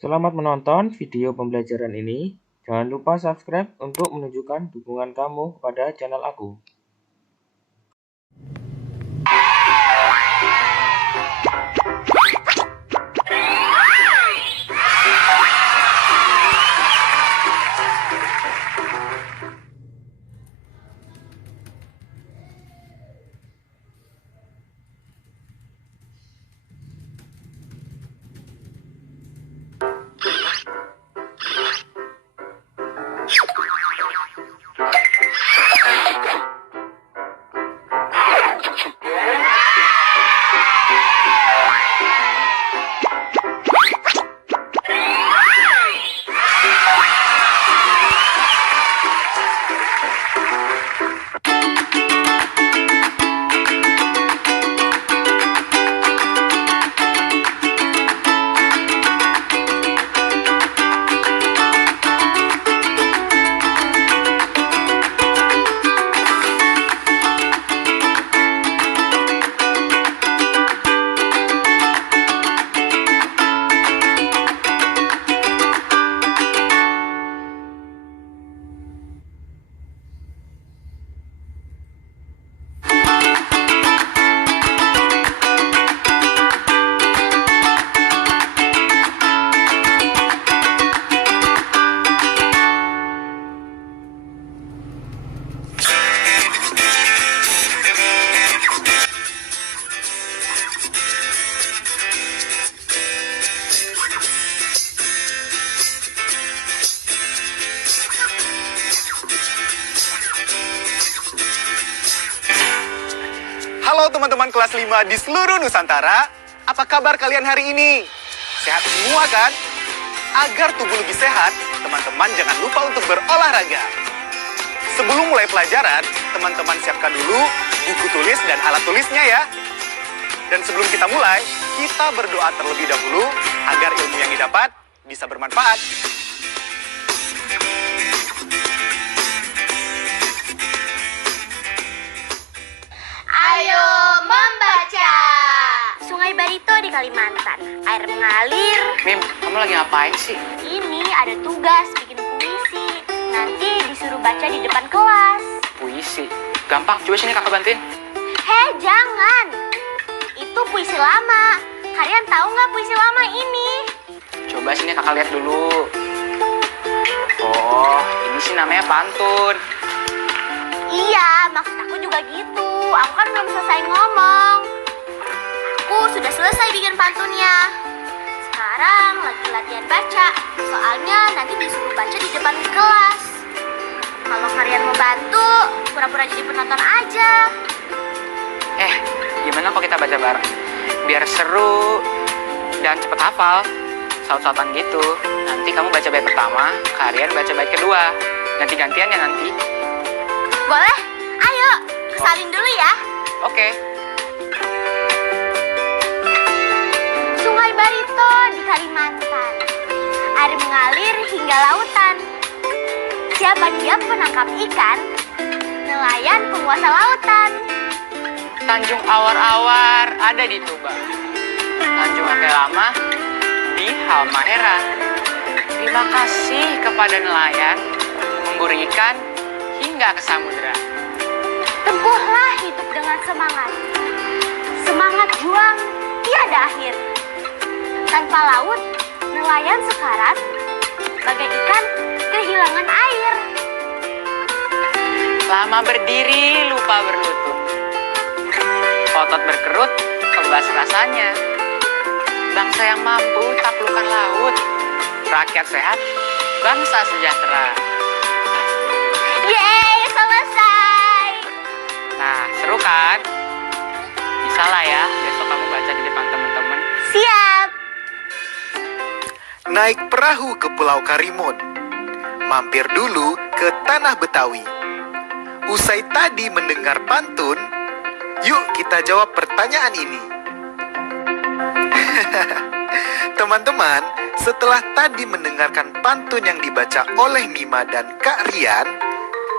Selamat menonton video pembelajaran ini. Jangan lupa subscribe untuk menunjukkan dukungan kamu kepada channel aku. Halo teman-teman kelas 5 di seluruh Nusantara. Apa kabar kalian hari ini? Sehat semua kan? Agar tubuh lebih sehat, teman-teman jangan lupa untuk berolahraga. Sebelum mulai pelajaran, teman-teman siapkan dulu buku tulis dan alat tulisnya ya. Dan sebelum kita mulai, kita berdoa terlebih dahulu agar ilmu yang didapat bisa bermanfaat. Ayo membaca. Sungai Barito di Kalimantan. Air mengalir. Mim, kamu lagi ngapain sih? Ini ada tugas bikin puisi. Nanti disuruh baca di depan kelas. Puisi? Gampang, coba sini kakak bantuin. Hei, jangan. Itu puisi lama. Kalian tahu nggak puisi lama ini? Coba sini kakak lihat dulu. Oh, ini sih namanya pantun. Iya, maksud aku juga gitu. Aku kan belum selesai ngomong. Aku sudah selesai bikin pantunnya. Sekarang lagi latihan baca. Soalnya nanti disuruh baca di depan kelas. Kalau kalian mau bantu, pura-pura jadi penonton aja. Gimana kalau kita baca bareng? Biar seru dan cepet hafal. Saut-sautan gitu. Nanti kamu baca bait pertama, kalian baca bait kedua. Ganti-gantian ya nanti. Boleh? Ayo, kesalin dulu ya. Oke. Sungai Barito di Kalimantan. Air mengalir hingga lautan. Siapa dia penangkap ikan? Nelayan penguasa lautan. Tanjung Awar-Awar ada di Tuban. Tanjung Ake Lama di Halmahera. Terima kasih kepada nelayan memburu ikan hingga ke samudera. Tempuhlah hidup dengan semangat. Semangat juang tiada akhir. Tanpa laut, nelayan sekarat, bagai ikan kehilangan air. Lama berdiri lupa berlutut. Otot berkerut kebas rasanya. Bangsa yang mampu taklukkan laut. Rakyat sehat, bangsa sejahtera. Yeay, selesai. Nah, seru kan? Bisa lah ya, besok kamu baca di depan teman-teman. Siap. Naik perahu ke Pulau Karimun. Mampir dulu ke Tanah Betawi. Usai tadi mendengar pantun, yuk kita jawab pertanyaan ini. Teman-teman, setelah tadi mendengarkan pantun yang dibaca oleh Mima dan Kak Rian,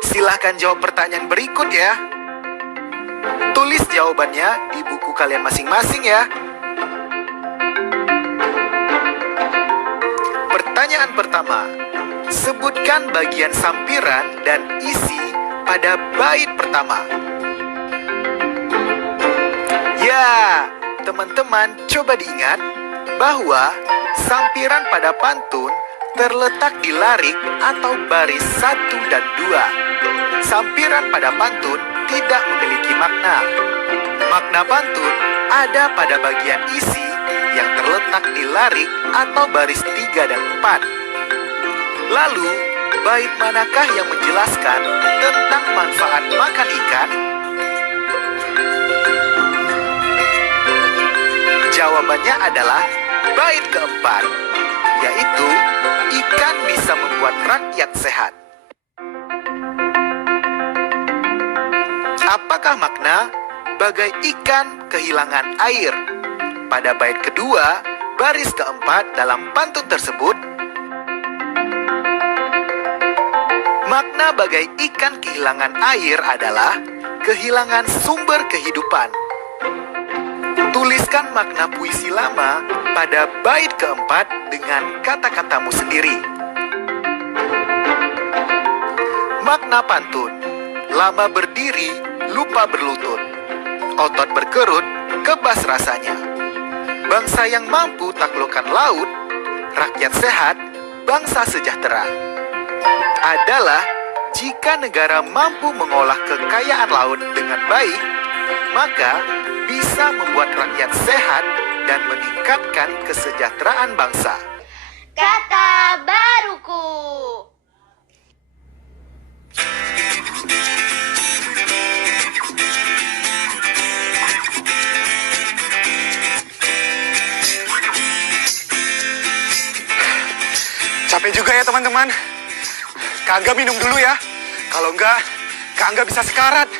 silahkan jawab pertanyaan berikut ya. Tulis jawabannya di buku kalian masing-masing ya. Pertanyaan pertama, sebutkan bagian sampiran dan isi pada bait pertama. Ya, teman-teman coba diingat bahwa sampiran pada pantun terletak di larik atau baris 1 dan 2. Sampiran pada pantun tidak memiliki makna. Makna pantun ada pada bagian isi yang terletak di larik atau baris 3 dan 4. Lalu, bait manakah yang menjelaskan tentang manfaat makan ikan? Jawabannya adalah bait keempat, yaitu ikan bisa membuat rakyat sehat. Apakah makna bagai ikan kehilangan air pada bait kedua, baris keempat dalam pantun tersebut? Makna bagai ikan kehilangan air adalah kehilangan sumber kehidupan. Tuliskan makna puisi lama pada bait keempat dengan kata-katamu sendiri. Makna pantun, lama berdiri, lupa berlutut. Otot berkerut, kebas rasanya. Bangsa yang mampu taklukkan laut, rakyat sehat, bangsa sejahtera. Adalah jika negara mampu mengolah kekayaan laut dengan baik, maka bisa membuat rakyat sehat dan meningkatkan kesejahteraan bangsa. Kata baruku. Capek juga ya teman-teman. Kak Angga minum dulu ya. Kalau enggak, Kak Angga bisa sekarat.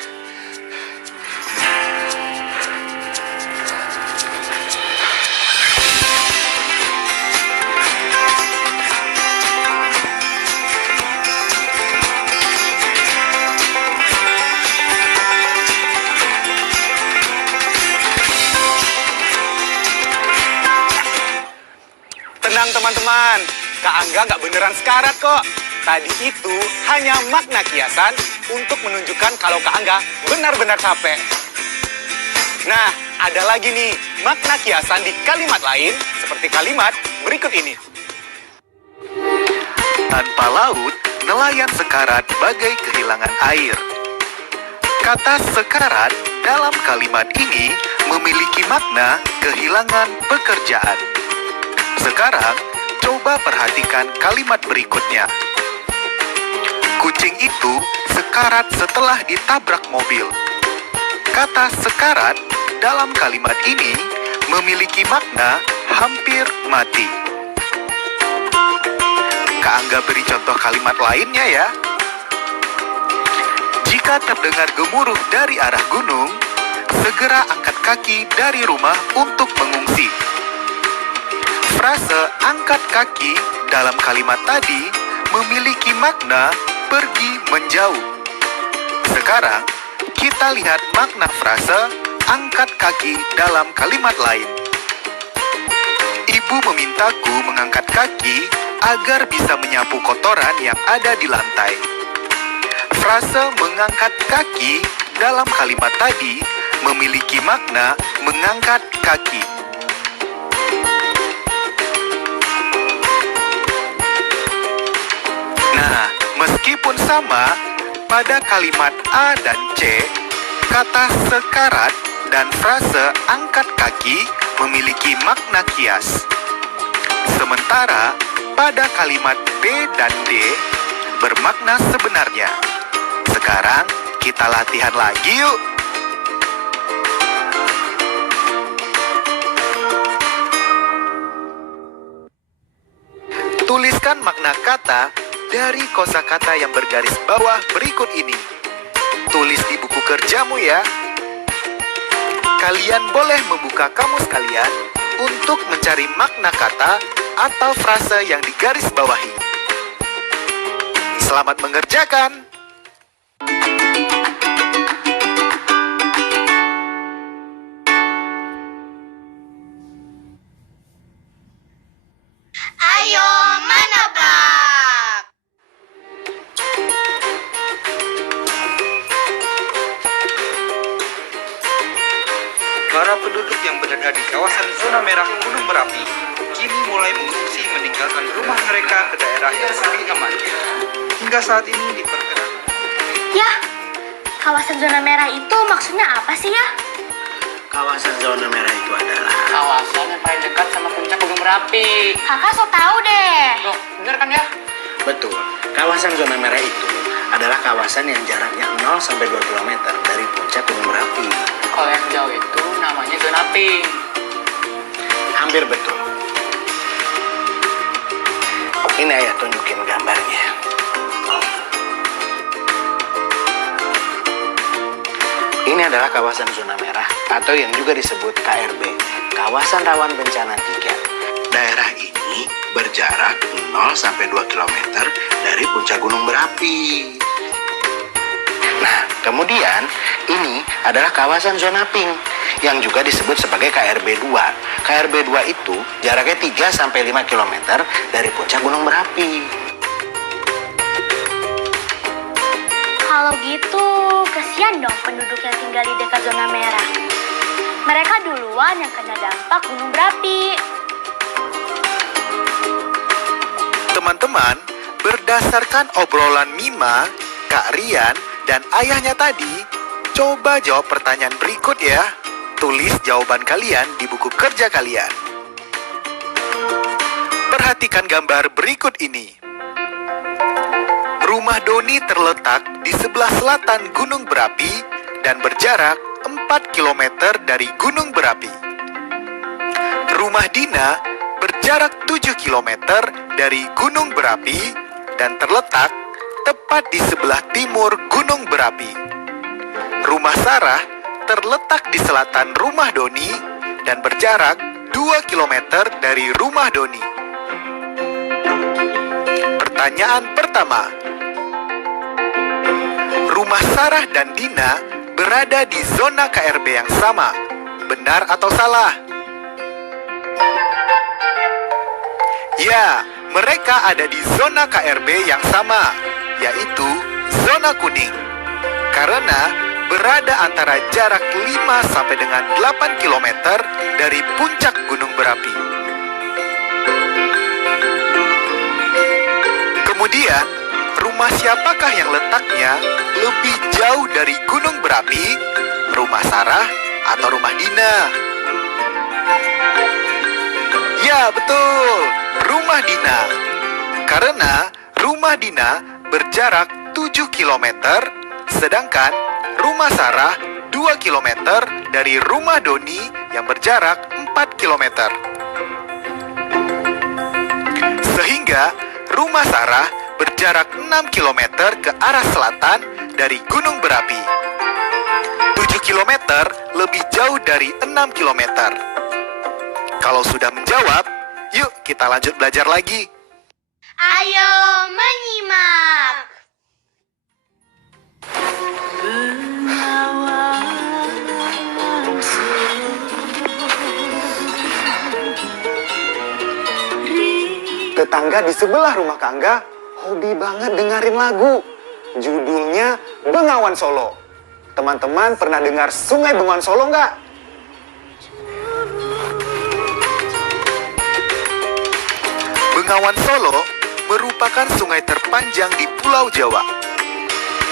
Tenang teman-teman, Kak Angga nggak beneran sekarat kok. Tadi itu hanya makna kiasan untuk menunjukkan kalau Kak Angga benar-benar capek. Nah, ada lagi nih makna kiasan di kalimat lain seperti kalimat berikut ini. Tanpa laut, nelayan sekarat bagai kehilangan air. Kata sekarat dalam kalimat ini memiliki makna kehilangan pekerjaan. Sekarang, coba perhatikan kalimat berikutnya. Kucing itu sekarat setelah ditabrak mobil. Kata sekarat dalam kalimat ini memiliki makna hampir mati. Kak Angga beri contoh kalimat lainnya ya. Jika terdengar gemuruh dari arah gunung, segera angkat kaki dari rumah untuk mengungsi. Frase angkat kaki dalam kalimat tadi memiliki makna pergi menjauh. Sekarang, kita lihat makna frase angkat kaki dalam kalimat lain. Ibu memintaku mengangkat kaki agar bisa menyapu kotoran yang ada di lantai. Frase mengangkat kaki dalam kalimat tadi memiliki makna mengangkat kaki. Nah, meskipun sama, pada kalimat A dan C, kata sekarat dan frase angkat kaki memiliki makna kias. Sementara, pada kalimat B dan D bermakna sebenarnya. Sekarang, kita latihan lagi yuk. Tuliskan makna kata dari kosakata yang bergaris bawah berikut ini. Tulis di buku kerjamu ya. Kalian boleh membuka kamus kalian untuk mencari makna kata atau frase yang digaris bawahi. Selamat mengerjakan. Ayo, mana penduduk yang berada di kawasan zona merah Gunung Merapi kini mulai mengungsi meninggalkan rumah mereka ke daerah yang lebih aman. Hingga saat ini diperkirakan. Ya, kawasan zona merah itu maksudnya apa sih ya? Kawasan zona merah itu adalah Kawasan yang paling dekat sama puncak Gunung Merapi. Kakak so tau deh. Loh, bener kan ya? betul. Kawasan zona merah itu adalah kawasan yang jaraknya 0 sampai 2 km dari puncak Gunung Merapi. Kalau yang jauh itu namanya zona pink. Hampir betul. Ini ayah tunjukin gambarnya. Ini adalah kawasan zona merah atau yang juga disebut KRB, Kawasan Rawan Bencana 3. Daerah ini berjarak 0 sampai 2 km dari puncak Gunung Merapi. Nah, kemudian ini adalah kawasan zona pink yang juga disebut sebagai KRB 2. KRB 2 itu jaraknya 3 sampai 5 km dari puncak Gunung Merapi. Kalau gitu, kesian dong penduduk yang tinggal di dekat zona merah. Mereka duluan yang kena dampak gunung berapi. Teman-teman, berdasarkan obrolan Mima, Kak Rian, dan ayahnya tadi, coba jawab pertanyaan berikut ya. Tulis jawaban kalian di buku kerja kalian. Perhatikan gambar berikut ini. Rumah Doni terletak di sebelah selatan Gunung Berapi dan berjarak 4 km dari Gunung Berapi. Rumah Dina berjarak 7 km dari Gunung Berapi dan terletak tepat di sebelah timur Gunung Berapi. Rumah Sarah terletak di selatan rumah Doni dan berjarak 2 km dari rumah Doni. Pertanyaan pertama. Rumah Sarah dan Dina berada di zona KRB yang sama. Benar atau salah? Ya, mereka ada di zona KRB yang sama, yaitu zona kuning. Karena berada antara jarak 5 sampai dengan 8 km dari puncak Gunung Berapi. Kemudian, rumah siapakah yang letaknya lebih jauh dari Gunung Berapi? Rumah Sarah atau rumah Dina? Ya, betul. Rumah Dina. Karena rumah Dina berjarak 7 km, sedangkan rumah Sarah 2 km dari rumah Doni yang berjarak 4 km. Sehingga rumah Sarah berjarak 6 km ke arah selatan dari Gunung Berapi. 7 km lebih jauh dari 6 km. Kalau sudah menjawab, yuk kita lanjut belajar lagi. Ayo menyimak. Tetangga di sebelah rumah Kangga hobi banget dengerin lagu. Judulnya Bengawan Solo. Teman-teman pernah dengar Sungai Bengawan Solo nggak? Bengawan Solo merupakan sungai terpanjang di Pulau Jawa.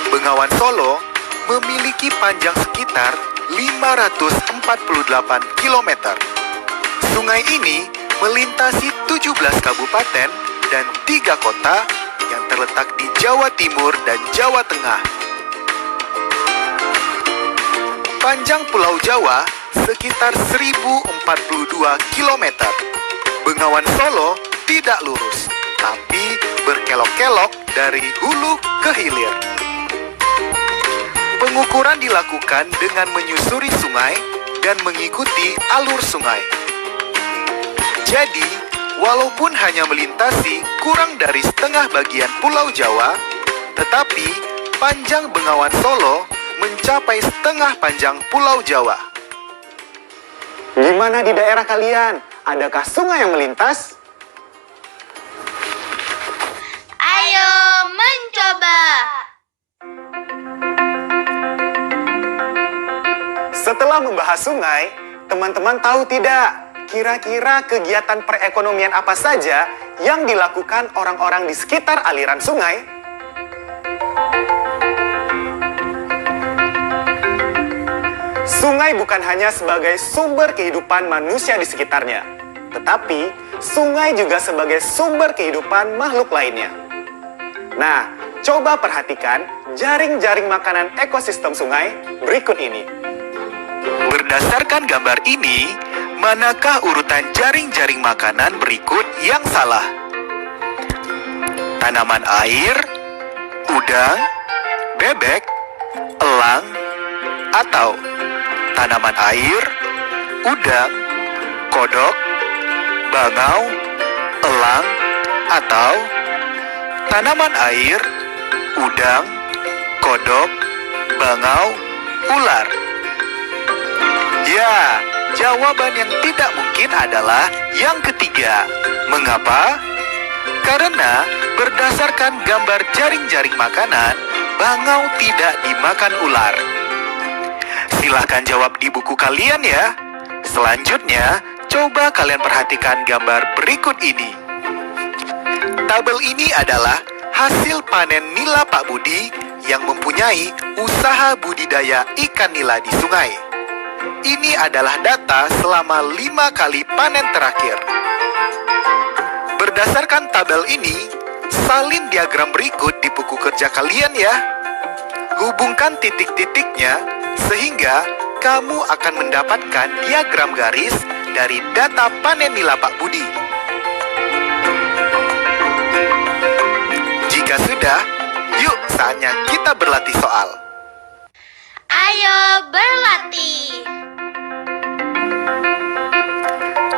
Bengawan Solo memiliki panjang sekitar 548 km. Sungai ini melintasi 17 kabupaten dan 3 kota yang terletak di Jawa Timur dan Jawa Tengah. Panjang Pulau Jawa sekitar 1042 km. Bengawan Solo tidak lurus, tapi berkelok-kelok dari hulu ke hilir. Pengukuran dilakukan dengan menyusuri sungai dan mengikuti alur sungai. Jadi, walaupun hanya melintasi kurang dari setengah bagian Pulau Jawa, tetapi panjang Bengawan Solo mencapai setengah panjang Pulau Jawa. Gimana di daerah kalian? Adakah sungai yang melintas? Ayo mencoba. Setelah membahas sungai, Teman-teman tahu tidak, kira-kira kegiatan perekonomian apa saja yang dilakukan orang-orang di sekitar aliran sungai? Sungai bukan hanya sebagai sumber kehidupan manusia di sekitarnya, tetapi sungai juga sebagai sumber kehidupan makhluk lainnya. Nah, coba perhatikan jaring-jaring makanan ekosistem sungai berikut ini. Berdasarkan gambar ini, manakah urutan jaring-jaring makanan berikut yang salah? Tanaman air, udang, bebek, elang, atau tanaman air, udang, kodok, bangau, elang, atau tanaman air, udang, kodok, bangau, ular. Ya, jawaban yang tidak mungkin adalah yang ketiga. Mengapa? Karena berdasarkan gambar jaring-jaring makanan, bangau tidak dimakan ular. Silahkan jawab di buku kalian ya. Selanjutnya, coba kalian perhatikan gambar berikut ini. Tabel ini adalah hasil panen nila Pak Budi yang mempunyai usaha budidaya ikan nila di sungai. Ini adalah data selama 5 kali panen terakhir. Berdasarkan tabel ini, salin diagram berikut di buku kerja kalian ya. Hubungkan titik-titiknya sehingga kamu akan mendapatkan diagram garis dari data panen nila Pak Budi. Jika sudah, yuk saatnya kita berlatih soal. Ayo berlatih.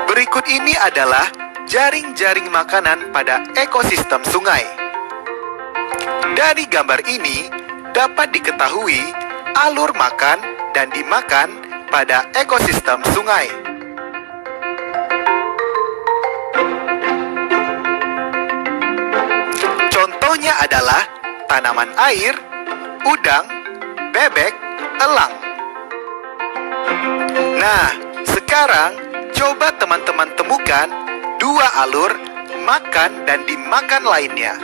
Berikut ini adalah jaring-jaring makanan pada ekosistem sungai. Dari gambar ini dapat diketahui alur makan dan dimakan pada ekosistem sungai. Contohnya adalah tanaman air, udang, bebek, elang. Nah, sekarang coba teman-teman temukan 2 alur makan dan dimakan lainnya.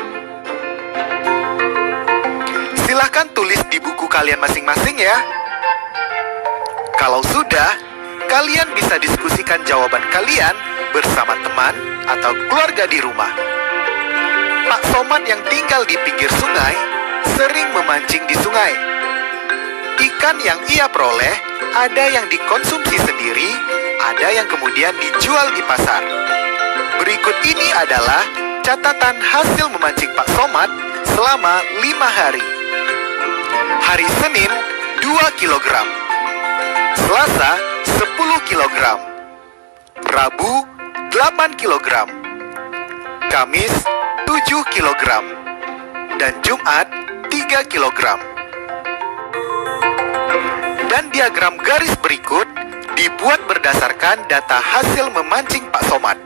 Silahkan tulis di buku kalian masing-masing ya. Kalau sudah, kalian bisa diskusikan jawaban kalian bersama teman atau keluarga di rumah. Pak Somad yang tinggal di pinggir sungai sering memancing di sungai. Ikan yang ia peroleh ada yang dikonsumsi sendiri, ada yang kemudian dijual di pasar. Berikut ini adalah catatan hasil memancing Pak Somad selama 5 hari. Hari Senin 2 kg, Selasa 10 kg, Rabu 8 kg, Kamis 7 kg, dan Jumat 3 kg. Dan diagram garis berikut dibuat berdasarkan data hasil memancing Pak Somad.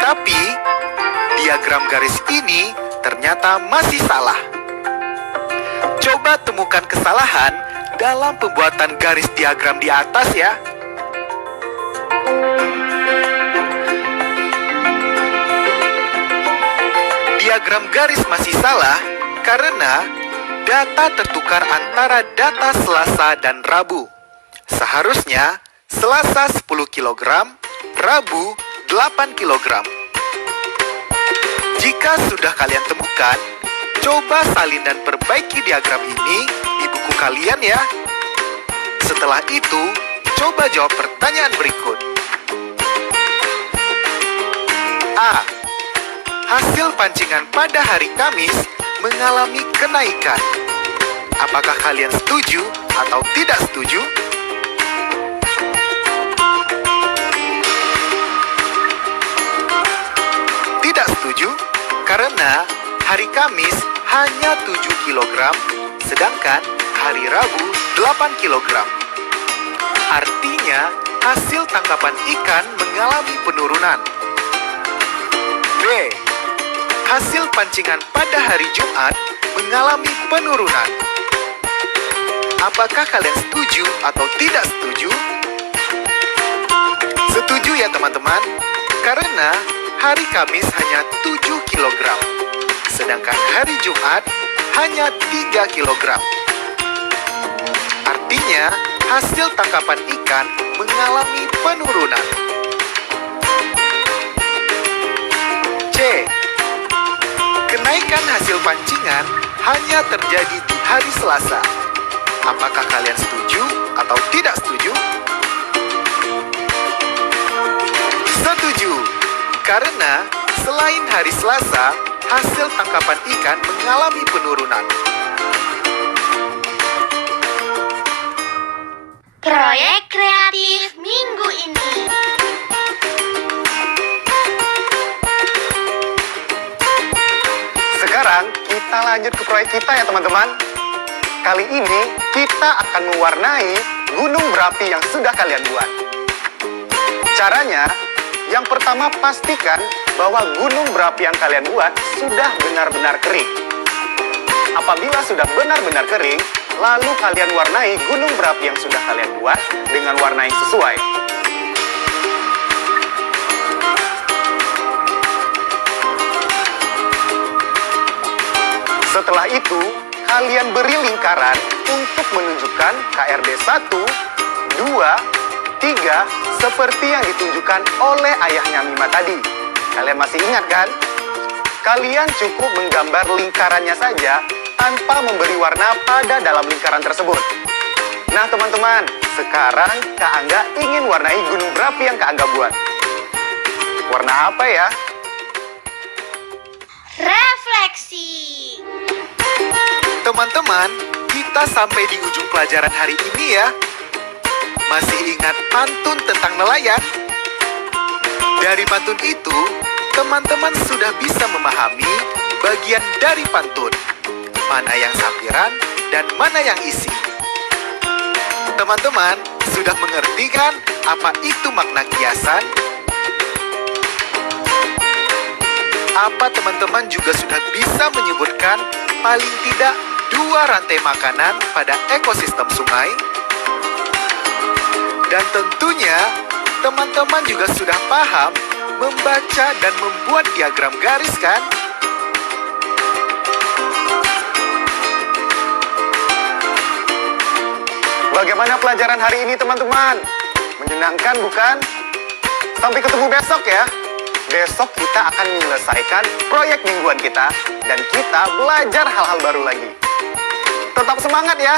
Tapi, diagram garis ini ternyata masih salah. Coba temukan kesalahan dalam pembuatan garis diagram di atas ya. Diagram garis masih salah karena data tertukar antara data Selasa dan Rabu. Seharusnya Selasa 10 kg, Rabu 8 kg. Jika sudah kalian temukan, coba salin dan perbaiki diagram ini di buku kalian ya. Setelah itu, coba jawab pertanyaan berikut. A. Hasil pancingan pada hari Kamis mengalami kenaikan. Apakah kalian setuju atau tidak setuju? Tidak setuju karena hari Kamis hanya 7 kg, sedangkan hari Rabu 8 kg. Artinya, hasil tangkapan ikan mengalami penurunan. B. Hasil pancingan pada hari Jumat mengalami penurunan. Apakah kalian setuju atau tidak setuju? Setuju ya teman-teman? Karena hari Kamis hanya 7 kilogram, sedangkan hari Jumat hanya 3 kilogram. Artinya, hasil tangkapan ikan mengalami penurunan. C. Kenaikan hasil pancingan hanya terjadi di hari Selasa. Apakah kalian setuju atau tidak setuju? Setuju, karena selain hari Selasa, hasil tangkapan ikan mengalami penurunan. Proyek kreatif minggu ini. Sekarang kita lanjut ke proyek kita ya teman-teman. Kali ini kita akan mewarnai gunung berapi yang sudah kalian buat. Caranya, yang pertama pastikan bahwa gunung berapi yang kalian buat sudah benar-benar kering. Apabila sudah benar-benar kering, lalu kalian warnai gunung berapi yang sudah kalian buat dengan warna yang sesuai. Setelah itu, kalian beri lingkaran untuk menunjukkan KRD 1, 2, 3 seperti yang ditunjukkan oleh ayahnya Mima tadi. Kalian masih ingat kan? Kalian cukup menggambar lingkarannya saja tanpa memberi warna pada dalam lingkaran tersebut. Nah teman-teman, sekarang Kak Angga ingin warnai gunung berapi yang Kak Angga buat. Warna apa ya? Refleksi. Teman-teman, kita sampai di ujung pelajaran hari ini ya. Masih ingat pantun tentang nelayan? Dari pantun itu, teman-teman sudah bisa memahami bagian dari pantun. Mana yang sampiran dan mana yang isi. Teman-teman, sudah mengerti kan apa itu makna kiasan? Apa teman-teman juga sudah bisa menyebutkan paling tidak 2 rantai makanan pada ekosistem sungai? Dan tentunya, teman-teman juga sudah paham membaca dan membuat diagram garis kan? Bagaimana pelajaran hari ini teman-teman? Menyenangkan bukan? Sampai ketemu besok ya. Besok kita akan menyelesaikan proyek mingguan kita dan kita belajar hal-hal baru lagi. Tetap semangat ya.